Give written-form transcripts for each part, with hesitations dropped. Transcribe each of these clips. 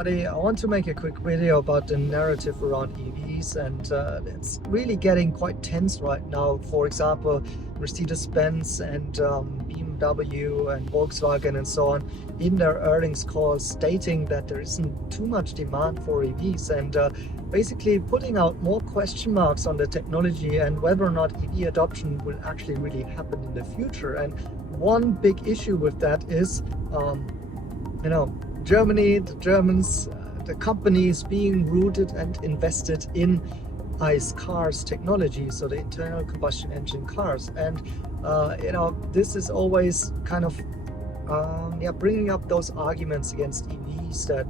everybody. I want to make a quick video about the narrative around EVs, and it's really getting quite tense right now. For example, Mercedes-Benz and BMW and Volkswagen and so on in their earnings calls stating that there isn't too much demand for EVs, and basically putting out more question marks on the technology and whether or not EV adoption will actually really happen in the future. And one big issue with that is Germany, the Germans, the companies being rooted and invested in ICE cars technology, so the internal combustion engine cars. And this is always kind of bringing up those arguments against EVs that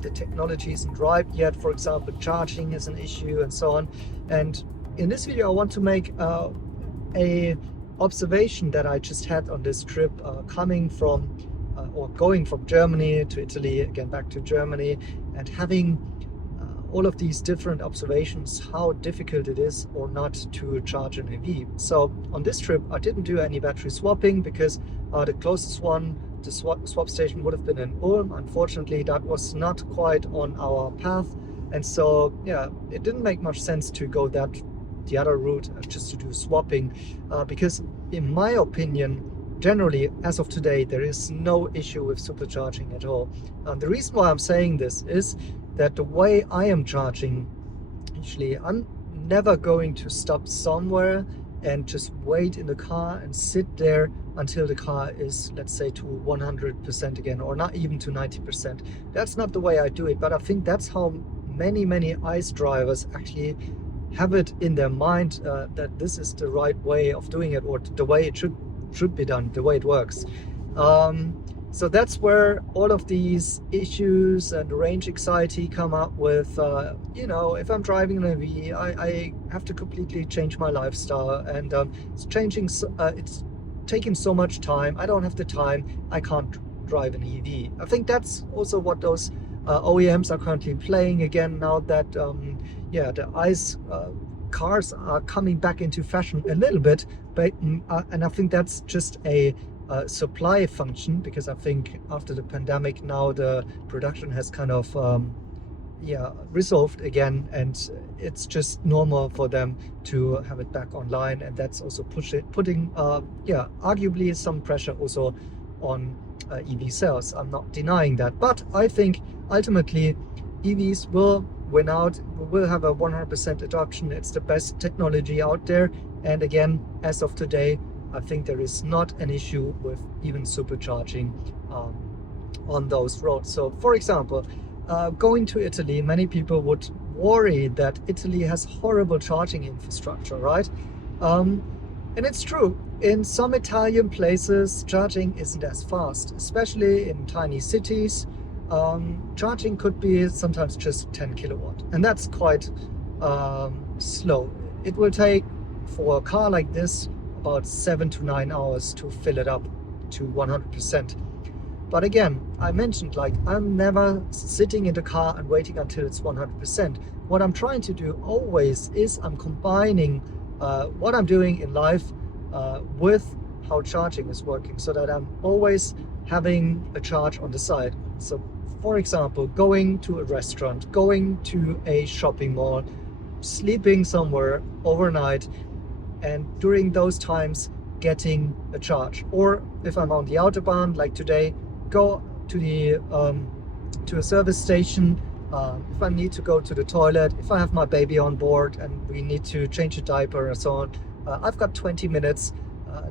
the technology isn't ripe yet. For example, charging is an issue and so on. And in this video, I want to make a observation that I just had on this trip, coming from or going from Germany to Italy, again back to Germany, and having all of these different observations, how difficult it is or not to charge an EV. So on this trip, I didn't do any battery swapping because the closest one, the swap station, would have been in Ulm. Unfortunately, that was not quite on our path. And so, it didn't make much sense to go the other route, just to do swapping, because in my opinion, generally, as of today, there is no issue with supercharging at all. The reason why I'm saying this is that the way I am charging, usually I'm never going to stop somewhere and just wait in the car and sit there until the car is, let's say, to 100% again, or not even to 90%. That's not the way I do it, but I think that's how many ICE drivers actually have it in their mind, that this is the right way of doing it, or the way it should be done, the way it works. So that's where all of these issues and range anxiety come up with. If I'm driving an EV, I have to completely change my lifestyle, and it's taking so much time. I don't have the time. I can't drive an EV. I think that's also what those OEMs are currently playing again now that the ICE cars are coming back into fashion a little bit, but and I think that's just a supply function, because I think after the pandemic now the production has kind of resolved again, and it's just normal for them to have it back online, and that's also putting arguably some pressure also on EV sales. I'm not denying that, but I think ultimately EVs will win out. We will have a 100% adoption. It's the best technology out there, and again, as of today, I think there is not an issue with even supercharging on those roads. So for example, going to Italy, many people would worry that Italy has horrible charging infrastructure, right? And it's true. In some Italian places, charging isn't as fast, especially in tiny cities. Charging could be sometimes just 10 kilowatt, and that's quite slow. It will take, for a car like this, about 7 to 9 hours to fill it up to 100%. But again, I mentioned, I'm never sitting in the car and waiting until it's 100%. What I'm trying to do always is I'm combining what I'm doing in life with how charging is working, so that I'm always having a charge on the side. So for example, going to a restaurant, going to a shopping mall, sleeping somewhere overnight, and during those times getting a charge. Or if I'm on the autobahn, like today, go to a service station. If I need to go to the toilet, if I have my baby on board and we need to change a diaper and so on, I've got 20 minutes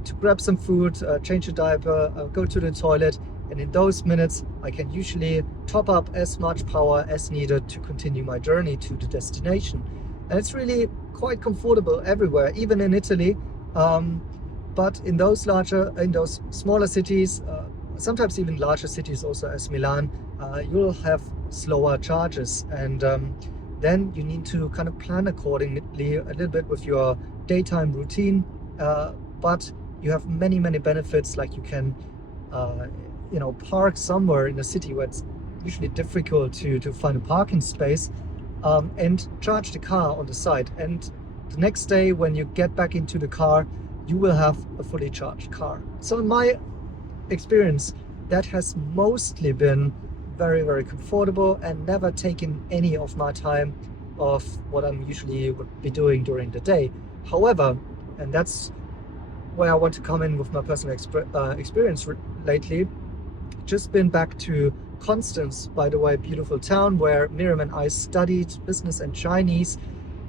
to grab some food, change a diaper, go to the toilet, and in those minutes I can usually top up as much power as needed to continue my journey to the destination. And it's really quite comfortable everywhere, even in Italy. But in those smaller cities, sometimes even larger cities also as Milan, you'll have slower charges, and then you need to kind of plan accordingly a little bit with your daytime routine. But you have many benefits, like you can park somewhere in a city where it's usually difficult to find a parking space, and charge the car on the side. And the next day when you get back into the car, you will have a fully charged car. So in my experience, that has mostly been very, very comfortable and never taken any of my time of what I'm usually would be doing during the day. However, and that's where I want to come in with my personal experience lately, just been back to Constance, by the way, beautiful town where Miriam and I studied business and Chinese,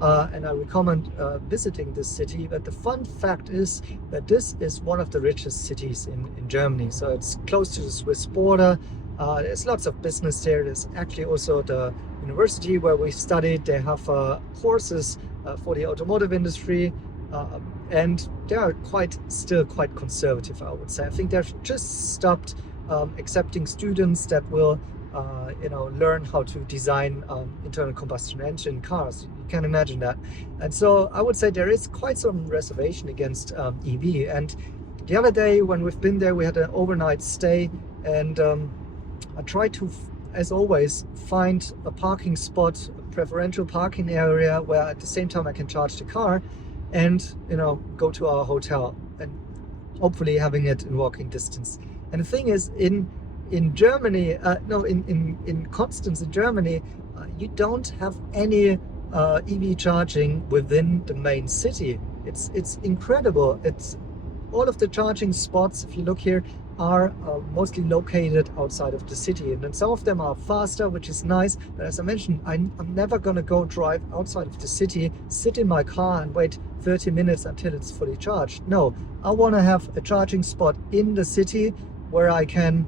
and I recommend visiting this city. But the fun fact is that this is one of the richest cities in Germany. So it's close to the Swiss border. There's lots of business there. There's actually also the university where we studied. They have courses for the automotive industry, and they are still quite conservative, I would say. I think they've just stopped accepting students that will learn how to design internal combustion engine cars. You can imagine that. And so I would say there is quite some reservation against EV. And the other day when we've been there, we had an overnight stay, and I tried to, as always, find a parking spot, a preferential parking area where at the same time I can charge the car and go to our hotel, and hopefully having it in walking distance. And the thing is, in Germany, in Constance in Germany, you don't have any EV charging within the main city. It's incredible. It's all of the charging spots, if you look here, are mostly located outside of the city, and then some of them are faster, which is nice. But as I mentioned, I'm never gonna go drive outside of the city, sit in my car and wait 30 minutes until it's fully charged. No, I want to have a charging spot in the city where I can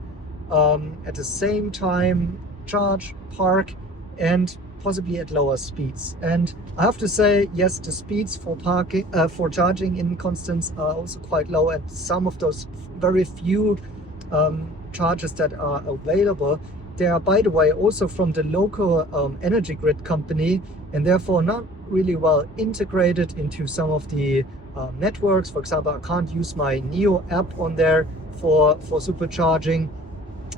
at the same time charge, park, and possibly at lower speeds. And I have to say, yes, the speeds for charging in Constance are also quite low, and some of those very few chargers that are available, they are, by the way, also from the local energy grid company, and therefore not really well integrated into some of the networks. For example, I can't use my NIO app on there for supercharging,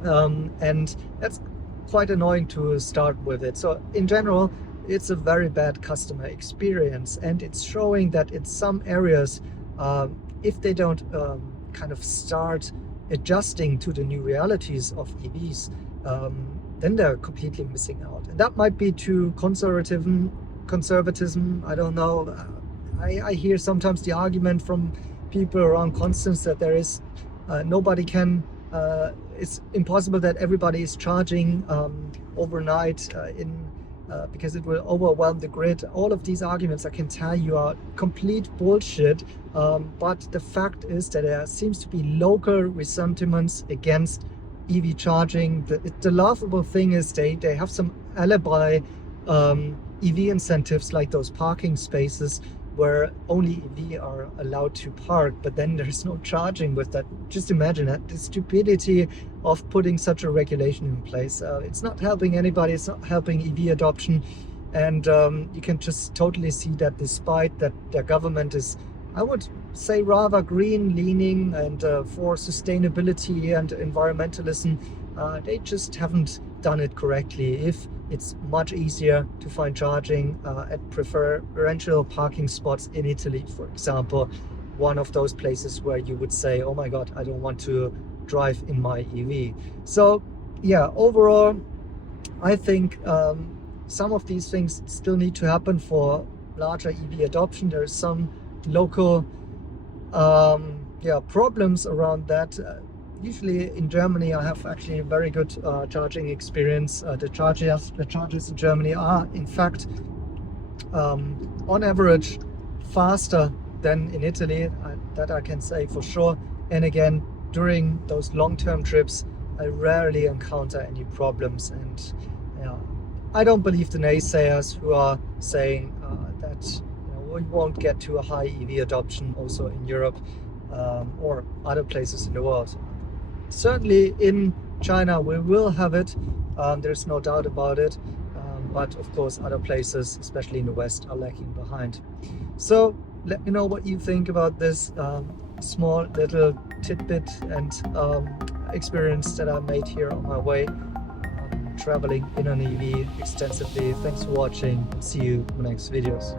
and that's quite annoying to start with it. So in general, it's a very bad customer experience, and it's showing that in some areas, if they don't kind of start adjusting to the new realities of EVs, then they're completely missing out. And that might be too conservatism, I don't know. I hear sometimes the argument from people around Constance that there is it's impossible that everybody is charging overnight because it will overwhelm the grid. All of these arguments, I can tell you, are complete bullshit. But the fact is that there seems to be local resentments against EV charging. The laughable thing is they have some alibi EV incentives, like those parking spaces where only EV are allowed to park, but then there's no charging with that. Just imagine that, the stupidity of putting such a regulation in place. It's not helping anybody, it's not helping EV adoption, and you can just totally see that despite that their government is, I would say, rather green leaning and for sustainability and environmentalism, they just haven't done it correctly. If it's much easier to find charging at preferential parking spots in Italy, for example, one of those places where you would say, oh my God, I don't want to drive in my EV. So yeah, overall, I think some of these things still need to happen for larger EV adoption. There's some local problems around that. Usually in Germany, I have actually a very good charging experience. The chargers in Germany are, in fact, on average, faster than in Italy. That I can say for sure. And again, during those long-term trips, I rarely encounter any problems. And I don't believe the naysayers who are saying that we won't get to a high EV adoption also in Europe or other places in the world. Certainly in China we will have it, there's no doubt about it, but of course other places, especially in the West, are lagging behind. So let me know what you think about this small little tidbit and experience that I made here on my way traveling in an EV extensively. Thanks for watching, and see you in the next videos.